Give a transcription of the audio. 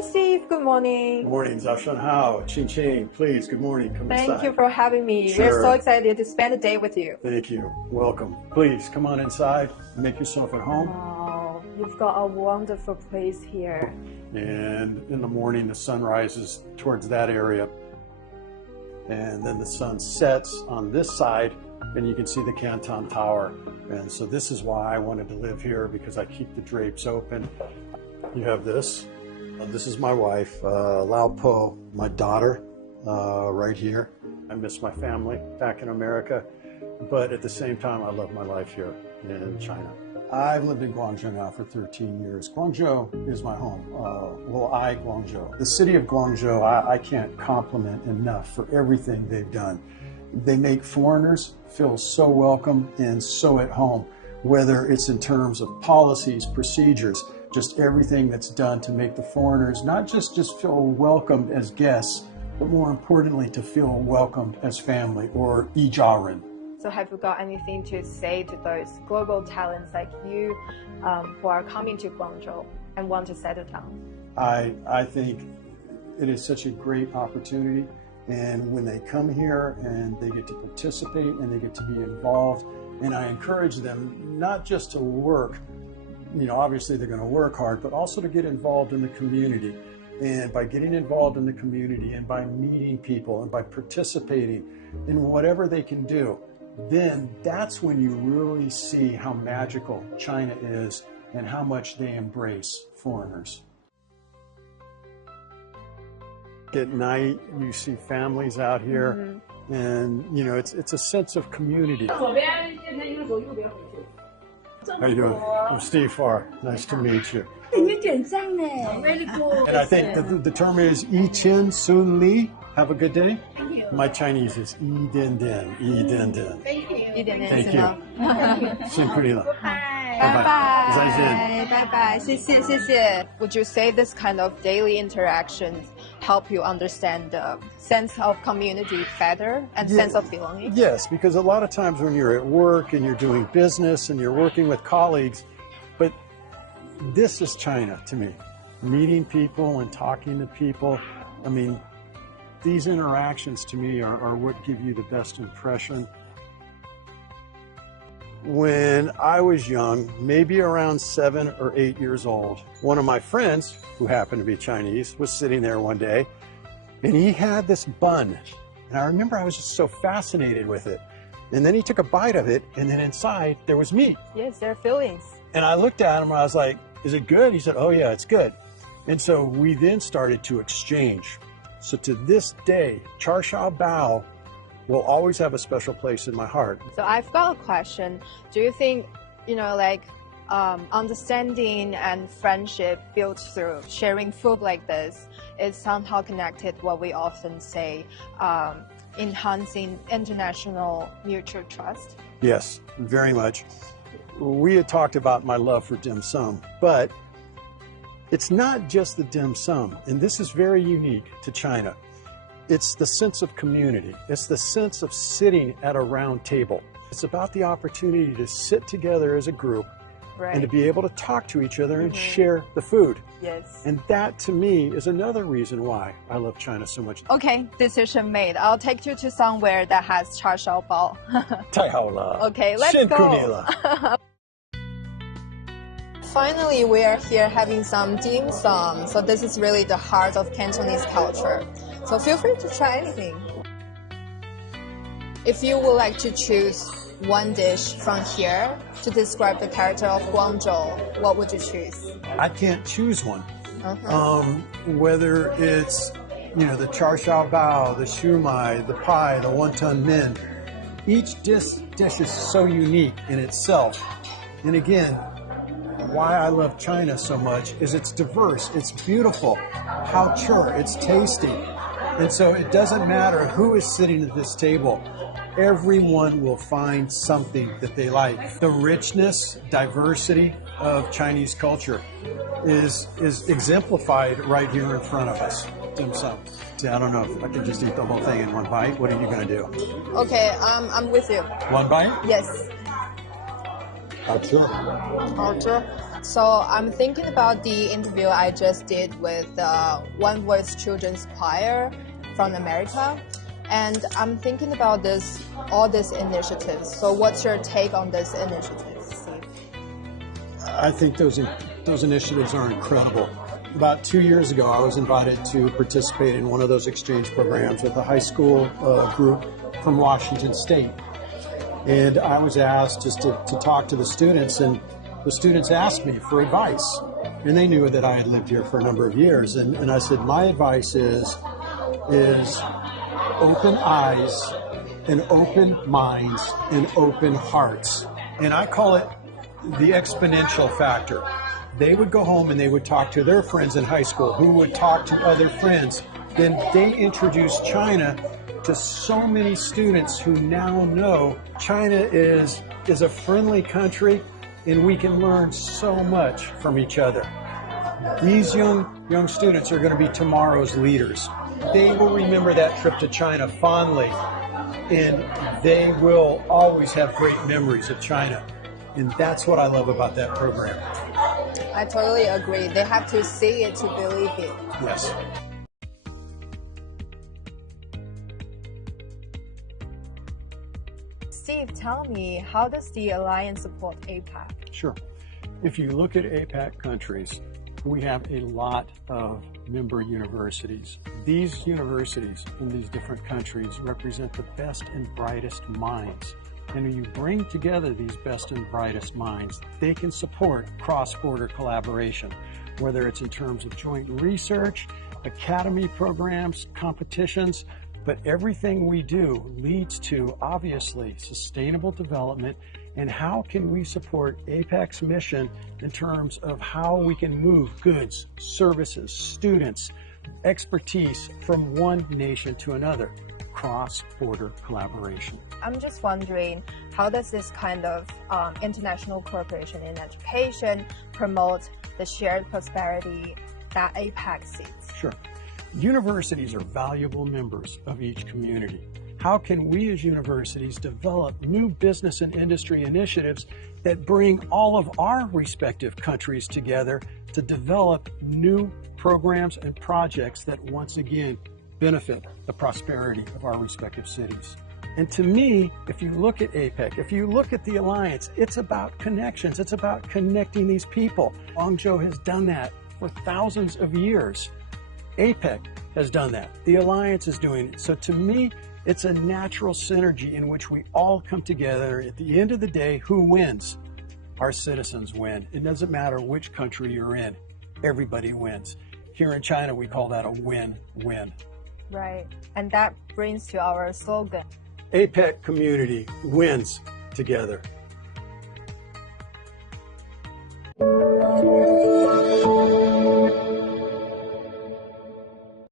Hi, Steve. Good morning. Good morning, Zhaoshan Hao. Ching Ching, please, good morning. Come inside. Thank you for having me. Sure. We're so excited to spend the day with you. Thank you. Welcome. Please, come on inside. Make yourself at home. Wow, you've got a wonderful place here. And in the morning, the sun rises towards that area. And then the sun sets on this side, and you can see the Canton Tower. And so this is why I wanted to live here, because I keep the drapes open. You have this. This is my wife, Lao Po, my daughter, right here. I miss my family back in America, but at the same time, I love my life here in China. I've lived in Guangzhou now for 13 years. Guangzhou is my home. Guangzhou. The city of Guangzhou, I can't compliment enough for everything they've done. They make foreigners feel so welcome and so at home, whether it's in terms of policies, procedures, just everything that's done to make the foreigners not just feel welcomed as guests, but more importantly, to feel welcomed as family or 一家人. So have you got anything to say to those global talents like you who are coming to Guangzhou and want to settle down? I think it is such a great opportunity. And when they come here and they get to participate and they get to be involved, and I encourage them not just to work, obviously they're going to work hard, but also to get involved in the community. And by getting involved in the community and by meeting people and by participating in whatever they can do, then that's when you really see how magical China is and how much they embrace foreigners. At night, you see families out here, and it's a sense of community. How you doing? I'm Steve Farr. Nice to meet you. And I think the term is Yi Qian Sun Li. Have a good day. My Chinese is Yi Dian Dian. Yi Dian Dian. Thank you. 辛苦你了。Bye bye. 再见。Bye bye. 谢谢。Would you say this kind of daily interactions help you understand the sense of community better and sense of belonging? Yes, because a lot of times when you're at work and you're doing business and you're working with colleagues, but this is China to me. Meeting people and talking to people. I mean, these interactions to me are what give you the best impression. When I was young, maybe around 7 or 8 years old, one of my friends, who happened to be Chinese, was sitting there one day, and he had this bun. And I remember I was just so fascinated with it. And then he took a bite of it, and then inside there was meat. Yes, there are fillings. And I looked at him and I was like, is it good? He said, oh yeah, it's good. And so we then started to exchange. So to this day, char shao bao will always have a special place in my heart. So I've got a question. Do you think, understanding and friendship built through sharing food like this is somehow connected what we often say, enhancing international mutual trust? Yes, very much. We had talked about my love for dim sum, but it's not just the dim sum, and this is very unique to China. It's the sense of community. It's the sense of sitting at a round table. It's about the opportunity to sit together as a group and to be able to talk to each other and share the food. Yes. And that, to me, is another reason why I love China so much. Okay, decision made. I'll take you to somewhere that has char shao bao. 太好了. Okay, let's 辛苦 go. 你了. Finally, we are here having some dim sum. So this is really the heart of Cantonese culture. So feel free to try anything. If you would like to choose one dish from here to describe the character of Guangzhou, what would you choose? I can't choose one. Whether it's, the char shao bao, the shumai, the pie, the wonton min, each dish is so unique in itself. And again, why I love China so much is it's diverse, it's beautiful, culture, it's tasty. And so it doesn't matter who is sitting at this table, everyone will find something that they like. The richness, diversity of Chinese culture is exemplified right here in front of us. Dim sum. See, I don't know if I can just eat the whole thing in one bite. What are you going to do? Okay, I'm with you. One bite? Yes. 好吃。好吃。So I'm thinking about the interview I just did with One Voice Children's Choir from America. And I'm thinking about all these initiatives. So what's your take on these initiatives, Steve? I think those initiatives are incredible. About 2 years ago, I was invited to participate in one of those exchange programs with a high school group from Washington State. And I was asked just to talk to the students, and the students asked me for advice. And they knew that I had lived here for a number of years. And I said, my advice is open eyes and open minds and open hearts. And I call it the exponential factor. They would go home and they would talk to their friends in high school who would talk to other friends. Then they introduced China to so many students who now know China is a friendly country and we can learn so much from each other. These young students are going to be tomorrow's leaders. They will remember that trip to China fondly, and they will always have great memories of China. And that's what I love about that program. I totally agree. They have to see it to believe it. Yes. Steve, tell me, how does the Alliance support APEC? Sure. If you look at APEC countries, we have a lot of member universities. These universities in these different countries represent the best and brightest minds. And when you bring together these best and brightest minds, they can support cross-border collaboration, whether it's in terms of joint research, academy programs, competitions, but everything we do leads to, obviously, sustainable development. And how can we support APEC's mission in terms of how we can move goods, services, students, expertise from one nation to another? Cross-border collaboration. I'm just wondering, how does this kind of international cooperation in education promote the shared prosperity that APEC seeks? Sure. Universities are valuable members of each community. How can we as universities develop new business and industry initiatives that bring all of our respective countries together to develop new programs and projects that once again benefit the prosperity of our respective cities? And to me, if you look at APEC, if you look at the Alliance, it's about connections. It's about connecting these people. Guangzhou has done that for thousands of years. APEC has done that. The Alliance is doing it. So to me, it's a natural synergy in which we all come together. At the end of the day, who wins? Our citizens win. It doesn't matter which country you're in. Everybody wins. Here in China, we call that a win-win. Right. And that brings to our slogan. APEC community wins together.